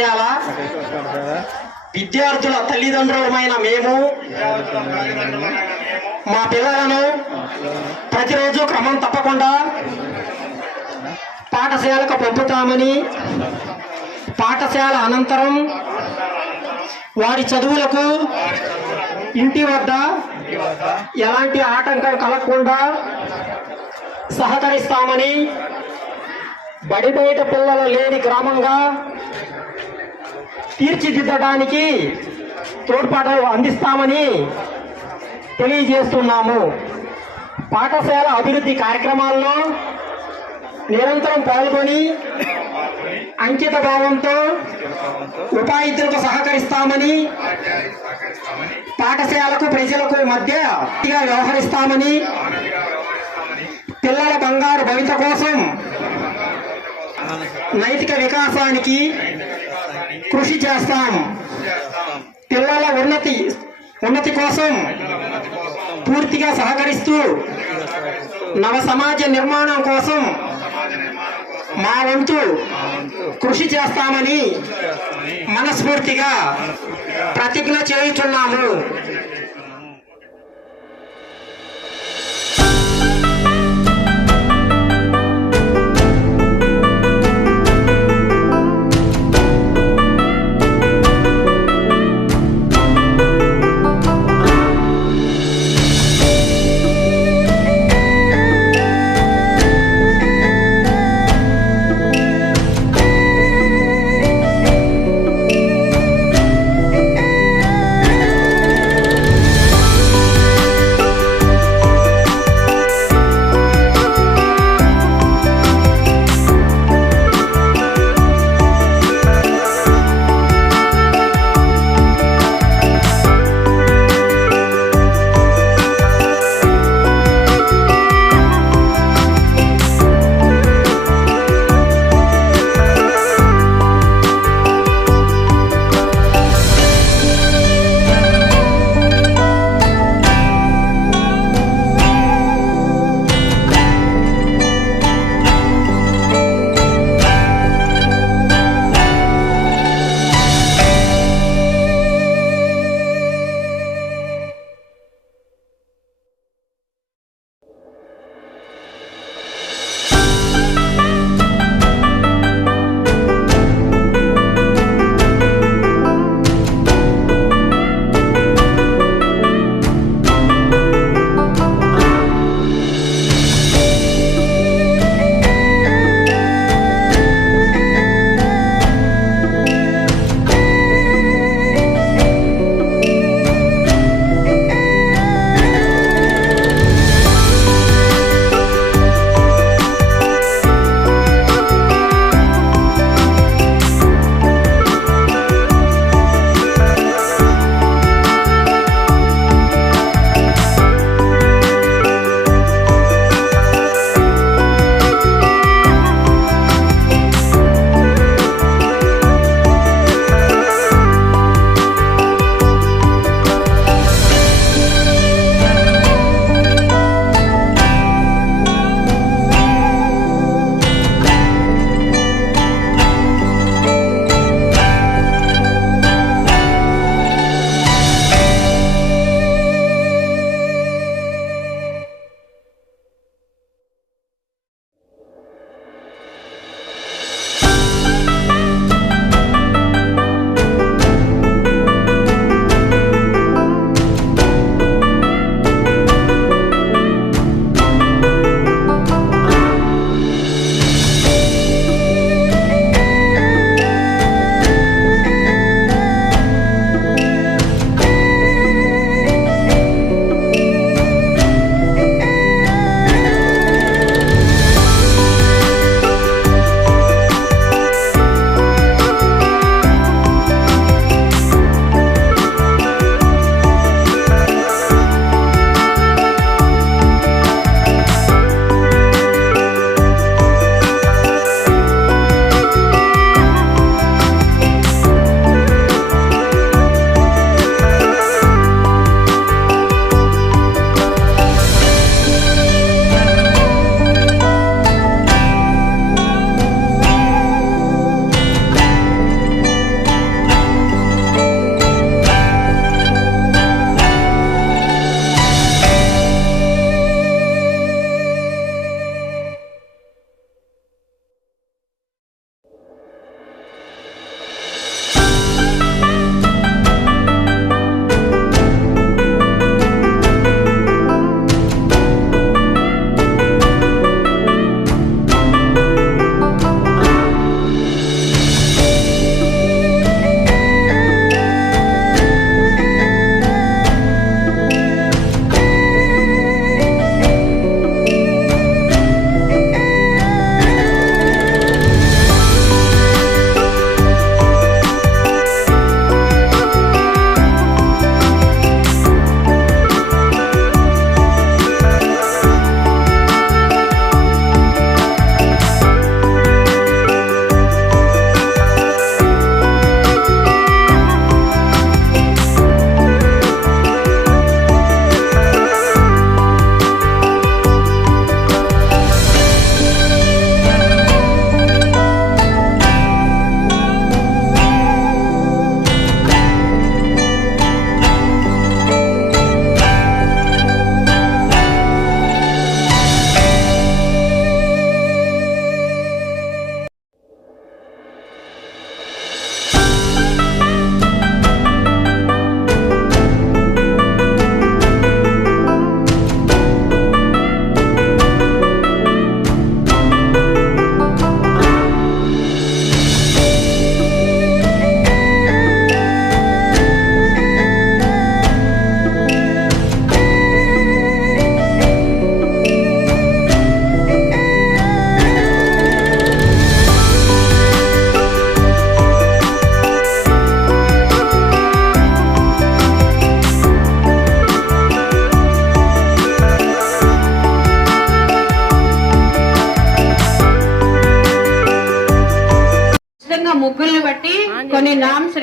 పాఠశాల విద్యార్థుల తల్లిదండ్రులమైన మేము మా పిల్లలను ప్రతిరోజు క్రమం తప్పకుండా పాఠశాలకు పంపుతామని, పాఠశాల అనంతరం వారి చదువులకు ఇంటి వద్ద ఎలాంటి ఆటంకం కలగకుండా సహకరిస్తామని, బడి బయట పిల్లలు లేని గ్రామంగా తీర్చిదిద్దడానికి తోడ్పాటు అందిస్తామని తెలియజేస్తున్నాము. పాఠశాల అభివృద్ధి కార్యక్రమాల్లో నిరంతరం పాల్గొని అంకిత భావంతో ఉపాధ్యాయులకు సహకరిస్తామని, పాఠశాలకు ప్రజలకు మధ్య వ్యవహరిస్తామని, పిల్లల బంగారు భవిత కోసం నైతిక వికాసానికి కృషి చేస్తాం. పిల్లల ఉన్నతి కోసం పూర్తిగా సహకరిస్తూ నవ సమాజ నిర్మాణం కోసం మా వంతు కృషి చేస్తామని మనస్ఫూర్తిగా ప్రతిజ్ఞ చేయుచున్నాము.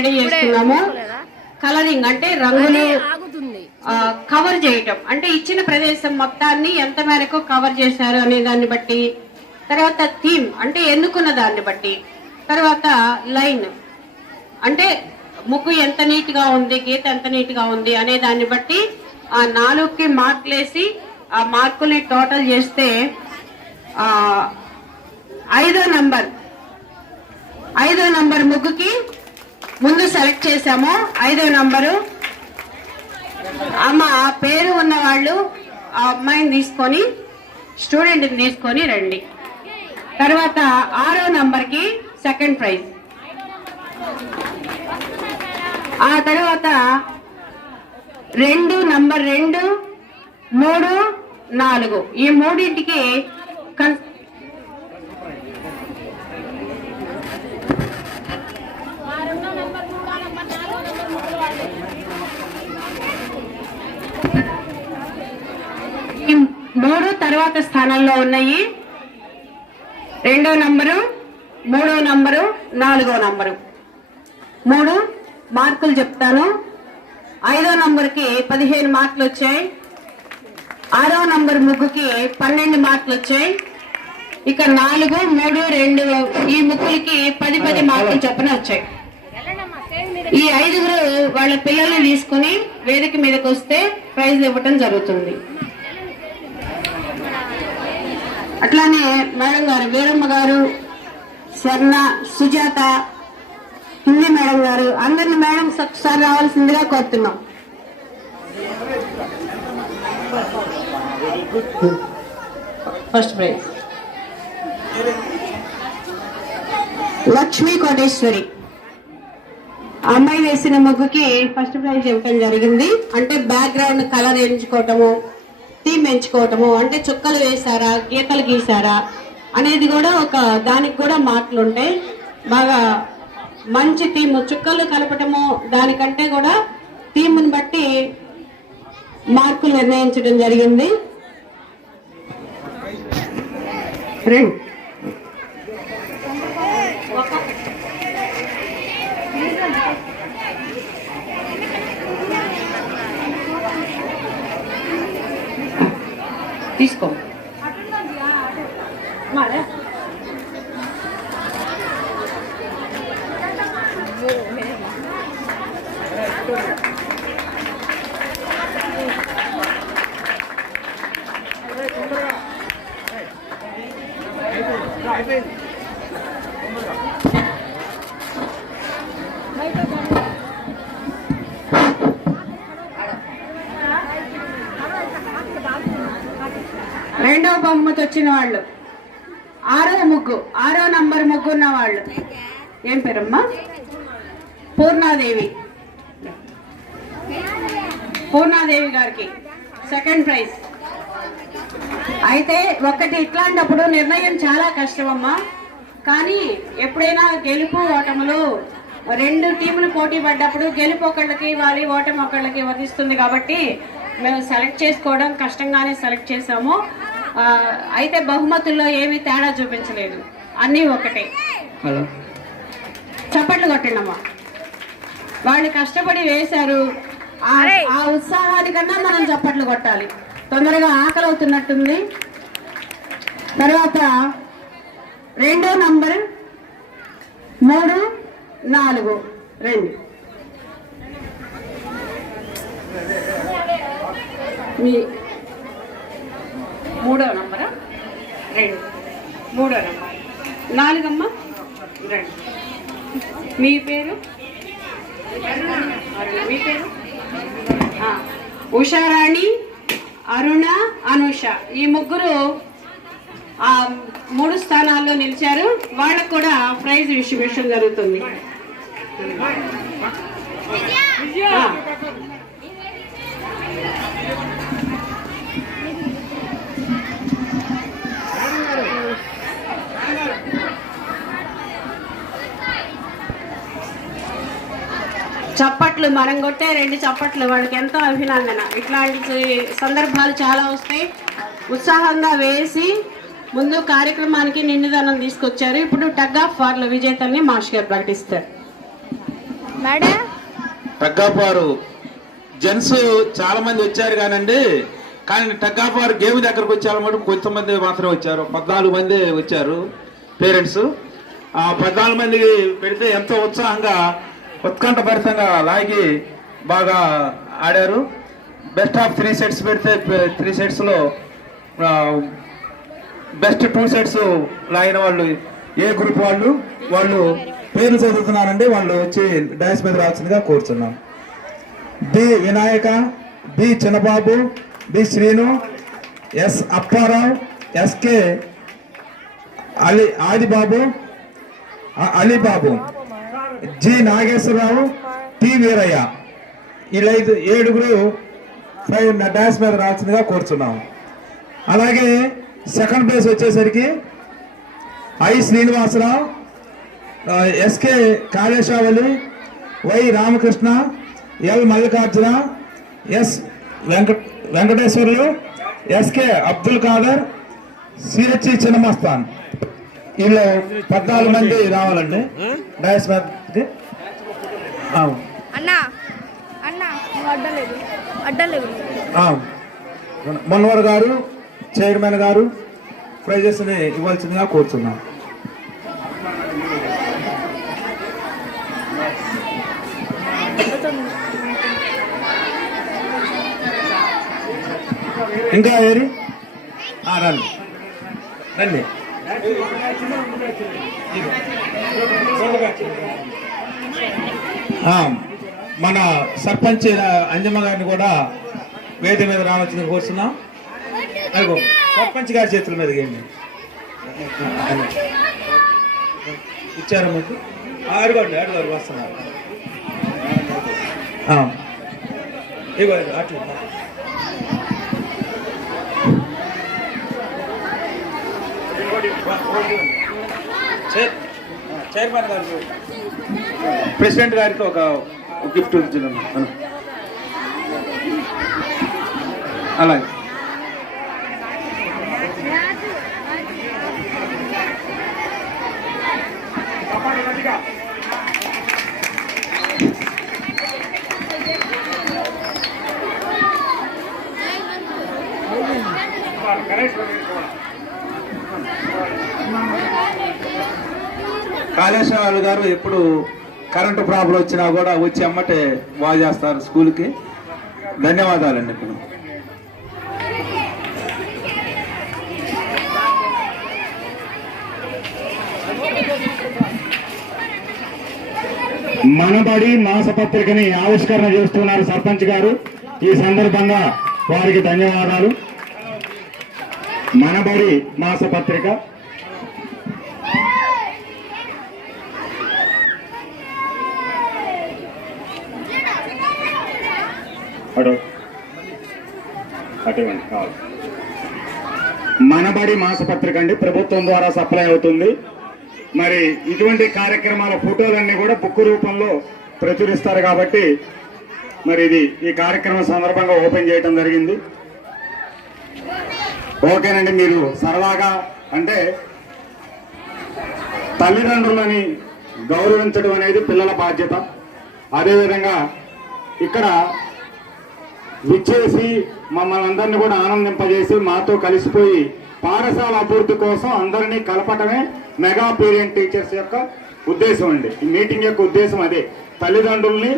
రెడీ చేస్తున్నాము. కలరింగ్ అంటే రంగులు కవర్ చేయటం, అంటే ఇచ్చిన ప్రదేశం మొత్తాన్ని ఎంత మేరకు కవర్ చేశారు అనే దాన్ని బట్టి, తర్వాత థీమ్ అంటే ఎన్నుకున్న దాన్ని బట్టి, తర్వాత లైన్ అంటే ముగ్గు ఎంత నీట్ గా ఉంది, గీత ఎంత నీట్ గా ఉంది అనే దాన్ని బట్టి ఆ 4కి మార్కులేసి ఆ మార్కుల్ని టోటల్ చేస్తే 5వ నంబర్ ముగ్గుకి ముందు సెలెక్ట్ చేశాము. 5వ నంబరు అమ్మ పేరు ఉన్న వాళ్ళు ఆ అమ్మాయిని తీసుకొని స్టూడెంట్ని తీసుకొని రండి. తర్వాత 6వ నంబర్కి సెకండ్ ప్రైజ్. ఆ తర్వాత నంబర్ 2, 3, 4 ఈ మూడింటికి తర్వాత స్థానంలో ఉన్నాయి. 2వ నంబరు, 3వ నంబరు, 4వ నంబరు. 3 మార్కులు చెప్తాను. 5వ నంబర్కి 15 మార్కులు వచ్చాయి. 6వ నంబర్ ముగ్గుకి 12 మార్కులు వచ్చాయి. ఇక 4, 3, 2 ఈ ముగ్గులకి 10 మార్కులు చొప్పున వచ్చాయి. ఈ 5గురు వాళ్ళ పిల్లల్ని తీసుకుని వేదిక మీదకి వస్తే ప్రైజ్ ఇవ్వటం జరుగుతుంది. అట్లానే మేడం గారు, వీరమ్మ గారు, స్వర్ణ, సుజాత, హిందీ మేడం గారు అందరిని మేడం ఒకసారి రావాల్సిందిగా కోరుతున్నాం. ఫస్ట్ ప్రైజ్ లక్ష్మీ కోటేశ్వరి అమ్మాయి వేసిన ముగ్గుకి ఫస్ట్ ప్రైజ్ ఇవ్వటం జరిగింది. అంటే బ్యాక్గ్రౌండ్ కలర్ ఎంచుకోవటము, థీమ్ ఎంచుకోవటము, అంటే చుక్కలు వేశారా, గీతలు గీసారా అనేది కూడా ఒక దానికి కూడా మార్కులు ఉంటాయి. బాగా మంచి థీమ్, చుక్కలు కలపటము దానికంటే కూడా థీమ్ని బట్టి మార్కులు నిర్ణయించడం జరిగింది. తీసుకో రెండవ బహుమతి వచ్చిన వాళ్ళు 6వ నంబర్ ముగ్గు ఉన్న వాళ్ళు ఏం పేరమ్మా? పూర్ణాదేవి గారికి సెకండ్ ప్రైజ్. అయితే ఒకటి ఇట్లాంటప్పుడు నిర్ణయం చాలా కష్టమమ్మా. కానీ ఎప్పుడైనా గెలుపు ఓటములు 2 టీములు పోటీ పడ్డప్పుడు గెలుపు ఒకళ్ళకి ఇవ్వాలి, ఓటమి ఒకళ్ళకి వధిస్తుంది. కాబట్టి మేము సెలెక్ట్ చేసుకోవడం కష్టంగానే సెలెక్ట్ చేసాము. అయితే బహుమతుల్లో ఏమీ తేడా చూపించలేదు, అన్నీ ఒకటే. చప్పట్లు కొట్టండమ్మా. వాళ్ళు కష్టపడి వేశారు. ఆ ఉత్సాహానికన్నా మనం చప్పట్లు కొట్టాలి. తొందరగా ఆకలి అవుతున్నట్టుంది. తర్వాత 2వ నంబర్, 3, 4 రండి. మీ 3వ నంబరా? 2, 3వ నంబర్, 4 అమ్మ రండి. మీ పేరు? మీ పేరు? ఉషారాణి, అరుణ, అనుష ఈ ముగ్గురు 3 స్థానాల్లో నిలిచారు. వాళ్ళకు కూడా ప్రైజ్ డిస్ట్రిబ్యూషన్ జరుగుతుంది. చప్పట్లు మనం కొట్టే 2 చప్పట్లు వాళ్ళకి ఎంతో అభినందన. ఇట్లాంటి సందర్భాలు చాలా వస్తాయి. ఉత్సాహంగా వేసి ముందు కార్యక్రమానికి నిండుదనం తీసుకొచ్చారు. ఇప్పుడు టగ్ ఆఫ్ వార్ల విజేతల్ని మాస్టర్ గారు ప్రకటిస్తారు. మేడం టగ్గాపారు జెంట్స్ చాలా మంది వచ్చారు కానండి, కానీ టగ్గాపారు గేమ్ దగ్గరకు వచ్చారు మటు కొంతమంది మాత్రమే వచ్చారు. 14 మంది వచ్చారు పేరెంట్స్. ఆ 14 మందికి పెడితే ఎంతో ఉత్సాహంగా ఉత్కంఠభరితంగా లాగి బాగా ఆడారు. బెస్ట్ ఆఫ్ 3 సెట్స్ పెడితే 3 సెట్స్లో బెస్ట్ 2 సెట్స్ లాగిన వాళ్ళు ఏ గ్రూప్ వాళ్ళు పేర్లు చదువుతున్నారండి. వాళ్ళు వచ్చి డాష్ మీద రావాల్సిందిగా కోరుతున్నాం. B Vinayaka, B Chinnababu, B Srinu, S Appa Rao, SK Adibabu, Alibabu, G Nageswara Rao, T Veeraiah. ఇలా 7 డాష్ మీద రావాల్సిందిగా కోరుతున్నాం. అలాగే సెకండ్ ప్లేస్ వచ్చేసరికి I Srinivasa Rao, SK Kaleshavali, Y Ramakrishna, L Mallikarjuna, S Venkateswarlu, SK Abdul Khader, CH Chinnamastan. వీళ్ళు 14 మంది రావాలండి డాష్ మీదకి. అన్నా అన్నా అడ్డలేదు మన్వర్ గారు చైర్మన్ గారు ప్రైజెస్ ని ఇవ్వాల్సిందిగా కోరుతున్నాం. ఇంకా ఏరి రండి రండి. మన సర్పంచ్ అంజమ్మ గారిని కూడా వేదిక మీద రావాల్సింది కోరుతున్నాం. అదిగో సర్పంచ్ గారి చేతుల మీద గేయండి. ఇచ్చారా మీకు? అడగండి వస్తున్నారు. ఇగో అట్లా చైర్మన్ గారు ప్రెసిడెంట్ గారికి ఒక గిఫ్ట్ ఇచ్చాను. అలాగే కాళేశ్వరరావు గారు ఎప్పుడు కరెంటు ప్రాబ్లం వచ్చినా కూడా వచ్చి అమ్మటే బాగా చేస్తారు స్కూల్కి. ధన్యవాదాలండి. ఇప్పుడు మనబడి మాసపత్రికని ఆవిష్కరణ చేస్తున్నారు సర్పంచ్ గారు. ఈ సందర్భంగా వారికి ధన్యవాదాలు. మనబడి మాసపత్రిక మనబడి మాసపత్రిక అండి, ప్రభుత్వం ద్వారా సప్లై అవుతుంది. మరి ఇటువంటి కార్యక్రమాల ఫోటోలన్నీ కూడా బుక్ రూపంలో ప్రచురిస్తారు కాబట్టి మరి ఇది ఈ కార్యక్రమం సందర్భంగా ఓపెన్ చేయడం జరిగింది. ఓకేనండి. మీరు సరదాగా అంటే తల్లిదండ్రులని గౌరవించడం అనేది పిల్లల బాధ్యత. అదేవిధంగా ఇక్కడ విచ్చేసి మమ్మల్ని అందరినీ కూడా ఆనందింపజేసి మాతో కలిసిపోయి పాఠశాల అభివృద్ధి కోసం అందరినీ కలపటమే మెగా పేరెంట్ టీచర్స్ యొక్క ఉద్దేశం అండి. ఈ మీటింగ్ యొక్క ఉద్దేశం అదే, తల్లిదండ్రుల్ని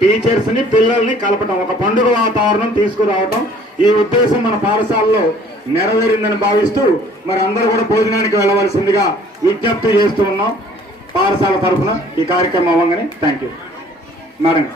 టీచర్స్ని పిల్లల్ని కలపటం, ఒక పండుగ వాతావరణం తీసుకురావటం. ఈ ఉద్దేశం మన పాఠశాలలో నెరవేరిందని భావిస్తూ మరి అందరూ కూడా భోజనానికి వెళ్ళవలసిందిగా విజ్ఞప్తి చేస్తూ ఉన్నాం పాఠశాల తరఫున ఈ కార్యక్రమం అవ్వగానే. Thank you madam.